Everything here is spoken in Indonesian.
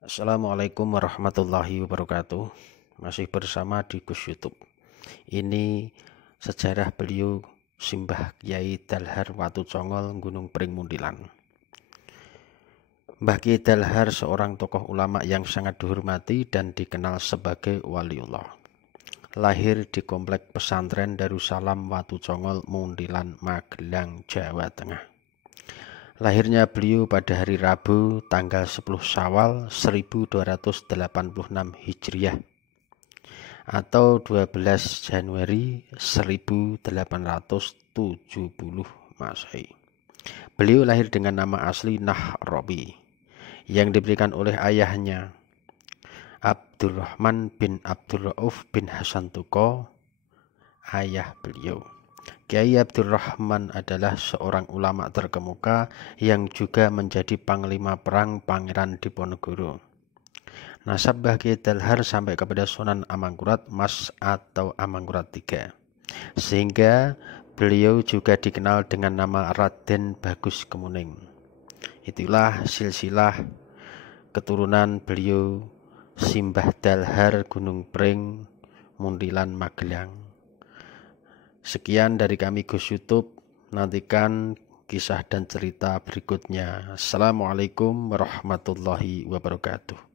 Assalamualaikum warahmatullahi wabarakatuh. Masih bersama di Gus YouTube. Ini sejarah beliau Simbah Kyai Dalhar Watu Congol Gunung Pring Muntilan. Mbah Kyai Dalhar seorang tokoh ulama yang sangat dihormati dan dikenal sebagai waliullah. Lahir di komplek pesantren Darussalam Watu Congol Muntilan, Magelang, Jawa Tengah. Lahirnya beliau pada hari Rabu tanggal 10 Syawal 1286 Hijriah atau 12 Januari 1870 Masehi. Beliau lahir dengan nama asli Nahrawi yang diberikan oleh ayahnya Abdurrahman bin Abdurrauf bin Hasan Tuko, ayah beliau. Kyai Abdurrahman adalah seorang ulama terkemuka yang juga menjadi panglima perang Pangeran Diponegoro. Nasab Mbah Kyai Dalhar sampai kepada Sunan Amangkurat Mas atau Amangkurat III, sehingga beliau juga dikenal dengan nama Raden Bagus Kemuning. Itulah silsilah keturunan beliau Simbah Dalhar Gunung Pring Muntilan, Magelang. Sekian dari kami Gus YouTube, nantikan kisah dan cerita berikutnya. Assalamualaikum warahmatullahi wabarakatuh.